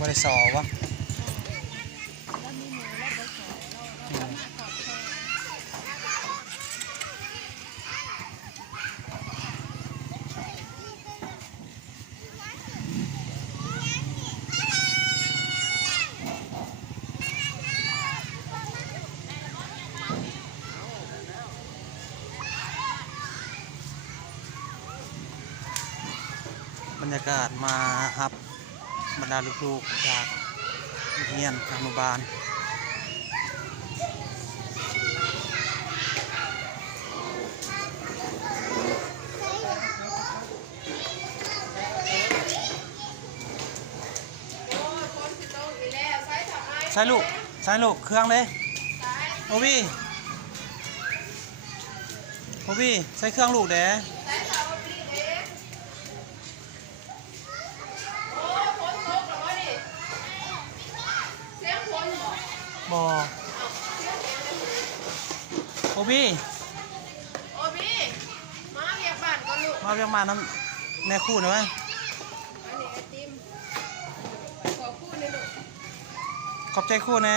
บริสอวะบรรยากาศมาครับบรรดาลูกๆจากเรียนอนุบาลใส่ลูกเครื่องเลยโอวี่ใส่เครื่องลูกเด้บอโอบี้มาเรียกบ้านก่อนลูกมาเรียกบ้านน้ำแม่คู่นะไหมอันนี้ไอติมขอคู่เลยลูกขอบใจคู่นะ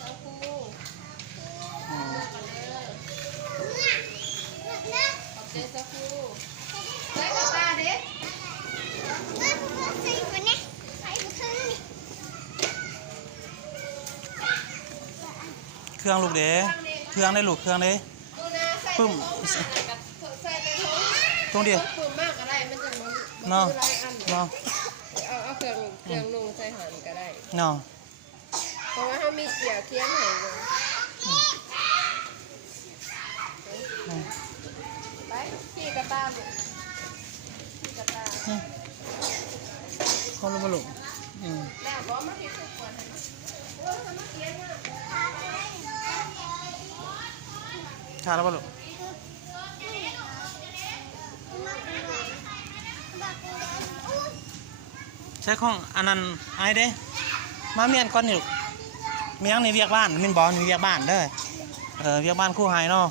ขอบคู่ขอบใจสักคู่ได้กับตาเด็กเครื่องลูกเด้เครื่องได้ลูกเครื่องเด้ปึ้มตรงเดียวมากอะไรมันจะเนาะเอาเครื่องนุ่งใส่หันก็ได้เนาะเพราะว่าเขามีเกี่ยวเคี้ยนให้เลยไปขี่กระตาลูกขี่กระตาเขาลงมาลูกแม่บอกมาที่สุดก่อนนะชาแล้วป่ะลูกใช้ของอันนั้นไอ้เด้มาเมียนก้อนนี่ลูกเมียงในเวียกบ้านมินบอลในเวียกบ้านเด้อเวียกบ้านคู่ไฮเนาะ